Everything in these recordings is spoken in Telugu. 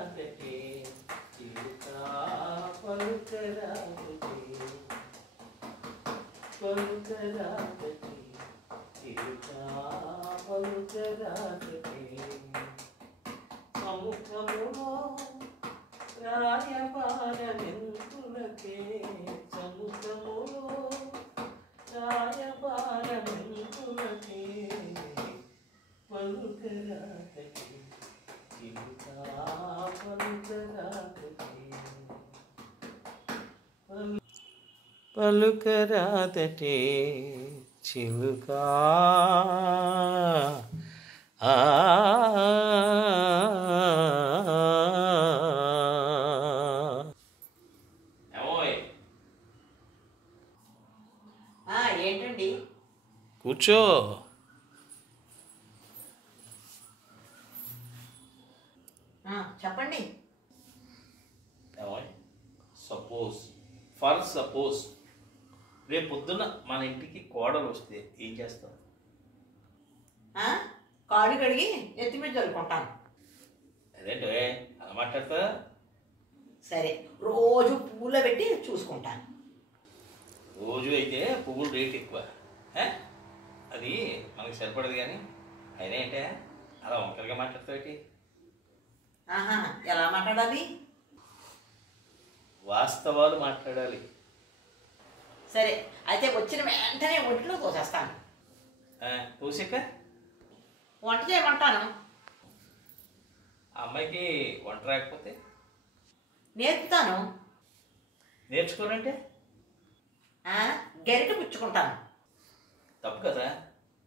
పలుకరాదటే చిలుక పలుకరాదటే పలుకరాదటే చిలుక పలుకరాదటే సముఖములో రాయబారమెంతులకే సముఖములో రాయబారమెంతులకే పలుకరాదటే చిలుక పలుకరాదటే పలుకరాదటే చిలుక ఏంటండి? కూర్చో. చెప్పండి. సపోజ్ రేపు పొద్దున్న మన ఇంటికి కోడలు వస్తే ఏం చేస్తాం? కాడు కడిగి ఎత్తి మీద చల్లుకుంటాను. అదేంటో అలా మాట్లాడతా? సరే, రోజు పువ్వులో పెట్టి చూసుకుంటాను. రోజు అయితే పువ్వులు రేట్ ఎక్కువ, అది మనకి సరిపడదు. కానీ అయినా ఏంటే అలా ఒంటరిగా మాట్లాడతావేటి? ఎలా మాట్లాడాలి? వాస్తవాలు మాట్లాడాలి. సరే, అయితే వచ్చిన వెంటనే ఒంట్లో తోసేస్తాను. పూసిక వంట చేయమంటాను. ఆ అమ్మాయికి వంట రాకపోతే నేర్పుతాను. నేర్చుకోనంటే గరిట పుచ్చుకుంటాను. తప్పు కదా,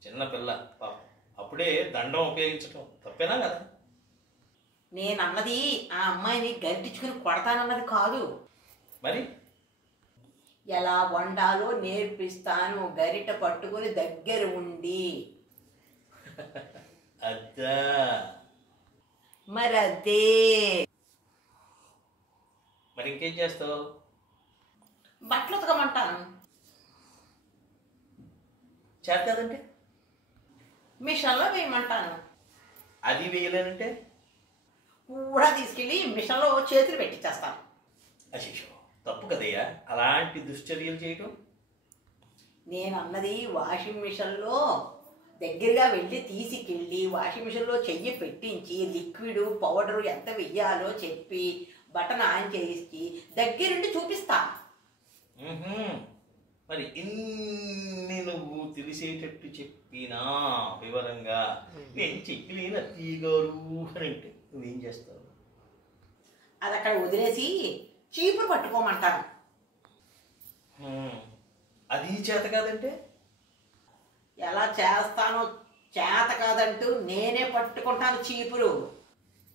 చిన్నపిల్ల పాపం, అప్పుడే దండం ఉపయోగించటం తప్పేనా కదా? నేనన్నది ఆ అమ్మాయిని గరిటించుకుని కొడతానన్నది కాదు. మరి ఎలా వండాలో నేర్పిస్తాను, గరిట పట్టుకుని దగ్గర ఉండి. అద్దా మరి అదే. మరి ఇంకేం చేస్తావు? బట్టలు ఉతకమంటాను. చేస్తాదంటే మిషన్లో వేయమంటాను. అది వేయలేనంటే కూడా తీసుకెళ్ళి మిషన్లో చేతులు పెట్టించేస్తాను. అశిషో, తప్పు కదయ్యా అలాంటి దుశ్చర్యలు చేయటం. నేను అన్నది వాషింగ్ మిషన్లో దగ్గరగా వెళ్ళి తీసుకెళ్ళి వాషింగ్ మిషన్లో చెయ్యి పెట్టించి లిక్విడ్ పౌడరు ఎంత వెయ్యాలో చెప్పి బటన్ ఆన్ చేసి దగ్గరుండి చూపిస్తా. మరి ఇన్ని నువ్వు తెలిసేటట్టు చెప్పినా వివరంగా నేను చెయ్యలేను అత్తయ్యగారు అని అంటే నువ్వేం చేస్తావు? అది అక్కడ వదిలేసి చీపురు పట్టుకోమంటాను. అది చేత కాదంటే ఎలా చేస్తానో చేత కాదంటూ నేనే పట్టుకుంటాను చీపురు.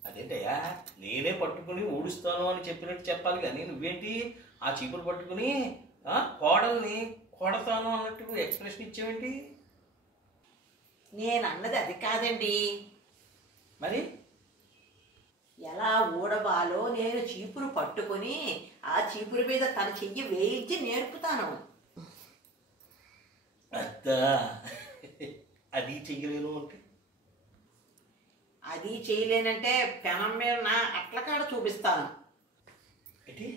అదేంటయ్యా, నేనే పట్టుకుని ఊడుస్తాను అని చెప్పినట్టు చెప్పాలి. కానీ నువ్వేంటి ఆ చీపురు పట్టుకుని కోడల్ని కొడతాను అన్నట్టు ఎక్స్ప్రెషన్ ఇచ్చావేంటి? నేను అన్నది అది కాదండి. మరి ఎలా ఊడబాలో నేను చీపురు పట్టుకొని ఆ చీపురు మీద తన చెయ్యి వేయించి నేర్పుతాను. అద్దా, అది చెయ్యలేను అంటే? అది చేయలేనంటే పెనం మీద నా అట్లకాడ చూపిస్తాను. ఏంటి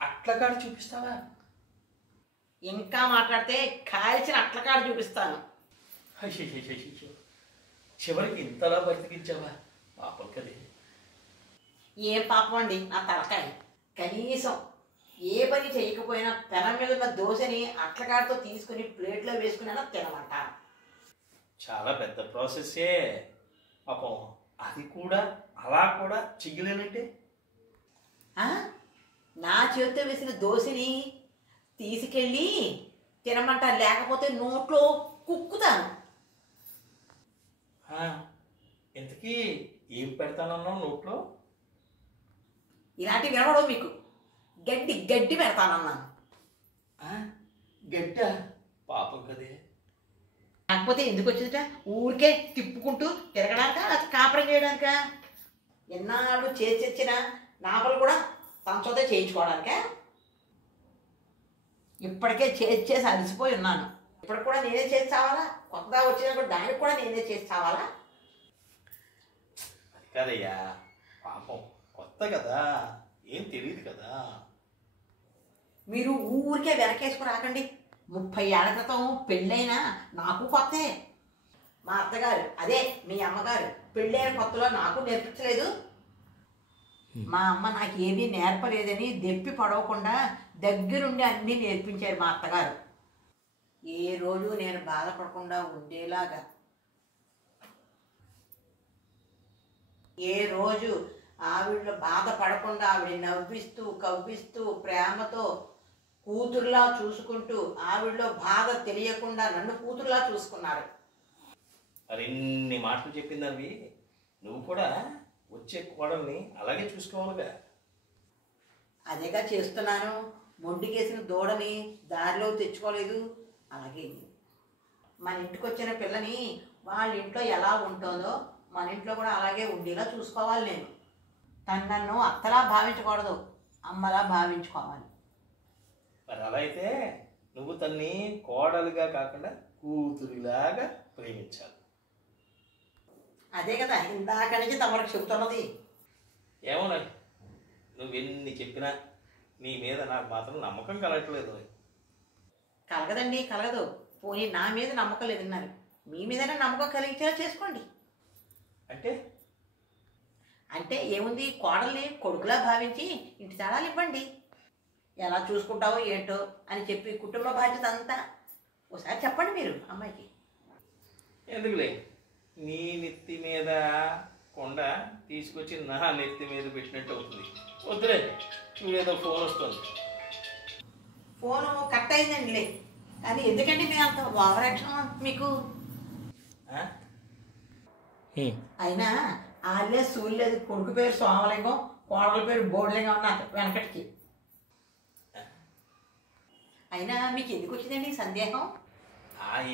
అట్లకాడ చూపిస్తావా? ఇంకా మాట్లాడితే కాల్చిన అట్లకాడ చూపిస్తాను. చివరికి ఇంతలా బ్రతికించావా? పాపం కదే. ఏం పాపం అండి నా తలకాయ. కనీసం ఏ పని చేయకపోయినా పెనం మీద ఉన్న దోశని అట్లకాడతో తీసుకుని ప్లేట్లో వేసుకుని తినమంటాను. చాలా పెద్ద ప్రాసెస్సే పాపం. అది కూడా అలా కూడా చెయ్యలేనంటే? నా చేతితో వేసిన దోశని తీసుకెళ్ళి తినమంటారు, లేకపోతే నోట్లో కుక్కుతాను. ఇంతకీ ఏం పెడతానన్నావు నోట్లో? ఇలాంటివి వినవడం మీకు. గడ్డి గడ్డి పెడతానన్నాను. గడ్డ? పాపం కదే. కాకపోతే ఎందుకు వచ్చిందట? ఊరికే తిప్పుకుంటూ తిరగడానిక, కాపురం చేయడానిక? ఎన్నాళ్ళు చేసి తెచ్చిన నాపలు కూడా తనతోనే చేయించుకోవడానిక? ఇప్పటికే చేసి అలసిపోయి ఉన్నాను. ఇప్పటికి కూడా నేనే చేసి చావాలా? కొత్తగా వచ్చినా కూడా దానికి కూడా నేనే చేసి చావాలా? అది కాదయ్యా, పాపం కొత్త కొత్త కదా, ఏం తెలియదు కదా. మీరు ఊరికే వెనకేసుకు రాకండి. 30 ఏళ్ల క్రితం పెళ్ళైనా నాకు కొత్తే. మా అత్తగారు అదే మీ అమ్మగారు పెళ్ళైన కొత్తలో నాకు నేర్పించలేదు. మా అమ్మ నాకు ఏమీ నేర్పలేదని దెప్పి పడవకుండా దగ్గరుండి అన్నీ నేర్పించారు మా అత్తగారు. ఏ రోజు నేను బాధపడకుండా ఉండేలాగా, ఏ రోజు ఆవిడ బాధపడకుండా ఆవిడ నవ్విస్తూ కవ్విస్తూ ప్రేమతో కూతురులా చూసుకుంటూ ఆవిడలో బాధ తెలియకుండా నన్ను కూతురులా చూసుకున్నారు. మరి ఇన్ని మాటలు చెప్పిందవి నువ్వు కూడా వచ్చే కోడల్ని అలాగే చూసుకోవాలిగా. అదేగా చేస్తున్నాను. మొండికేసిన దూడని దారిలో తెచ్చుకోలేదు. అలాగే మన ఇంటికి వచ్చిన పిల్లని వాళ్ళ ఇంట్లో ఎలా ఉంటుందో మన ఇంట్లో కూడా అలాగే ఉండేలా చూసుకోవాలి. నేను తను నన్ను అత్తలా భావించకూడదు, అమ్మలా భావించుకోవాలి. మరి అలా అయితే నువ్వు తన్ని కోడలుగా కాకుండా కూతురిలాగా ప్రేమించాలి. అదే కదా ఇందాక నుంచి తమరికి చెబుతున్నది. ఏమోనా నువ్వెన్ని చెప్పినా నీ మీద నాకు మాత్రం నమ్మకం కలగట్లేదు. కలగదండి, కలగదు. పోనీ నా మీద నమ్మకం లేదన్నారు, మీ మీదనే నమ్మకం కలిగించేలా చేసుకోండి. అంటే ఏముంది, కోడల్ని కొడుకులా భావించి ఇంటి తాళాలు ఇవ్వండి. ఎలా చూసుకుంటావో ఏంటో అని చెప్పి కుటుంబ బాధ్యత అంతా ఒకసారి చెప్పండి మీరు అమ్మాయికి. ఎందుకులే, నీ నెత్తి మీద కొండ తీసుకొచ్చి నా నెత్తి మీద పెట్టినట్టు అవుతుంది. వద్దులే, చూడేదో ఫోన్ వస్తుంది. ఫోను కట్ అయిందండి. కానీ ఎందుకండి మీరు అంత ఓవర్ యాక్షన్ మీకు? అయినా వాళ్ళే సూర్యలేదు. కొడుకు పేరు సోమలింగం, కోడల పేరు బోర్లింగం అన్నారు వెనకటికి. అయినా మీకు ఎందుకు వచ్చిందండి సందేహం?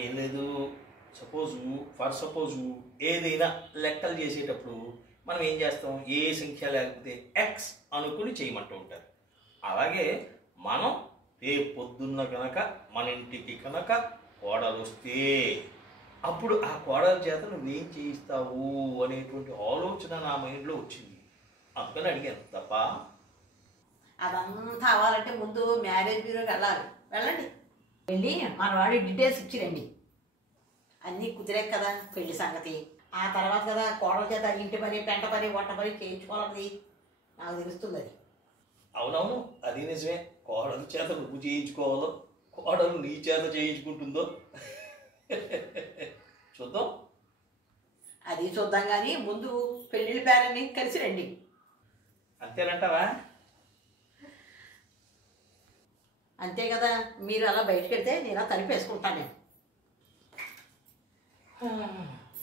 ఏం లేదు, సపోజు ఏదైనా లెక్కలు చేసేటప్పుడు మనం ఏం చేస్తాం, ఏ సంఖ్య లేకపోతే ఎక్స్ అనుకుని చేయమంటూ ఉంటారు. అలాగే మనం రేపు పొద్దున్న కనుక మన ఇంటికి కనుక కోడలు వస్తే అప్పుడు ఆ కోడల చేత నువ్వేం చేయిస్తావు అనేటువంటి ఆలోచన నా మైండ్లో వచ్చింది. అందుకని అడిగాను తప్ప. అదంతా అవ్వాలంటే ముందు మ్యారేజ్ బ్యూరోకి వెళ్ళండి. వెళ్ళి మన వాడి డీటెయిల్స్ ఇచ్చిరండి. అన్నీ కుదిరే కదా పెళ్లి సంగతి. ఆ తర్వాత కదా కోడల చేత ఇంటి పని, పెంట పని, వంట పని చేయించుకోవాలన్నది నాకు తెలుస్తుంది. అది అవునవును, అది నిజమే. కోడల చేత నువ్వు చేయించుకోవాలో, కోడలు నీ చేత చేయించుకుంటుందో చూద్దాం. అది చూద్దాం కానీ ముందు పెళ్ళిళ్ళ పేరని కలిసి రండి. అంతేనంటావా? అంతే కదా, మీరు అలా బయటకు వెళ్తే నేను అలా తలిపేసుకుంటాను.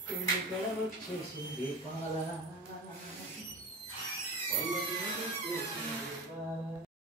పెళ్లి గడలు చేసింది పాల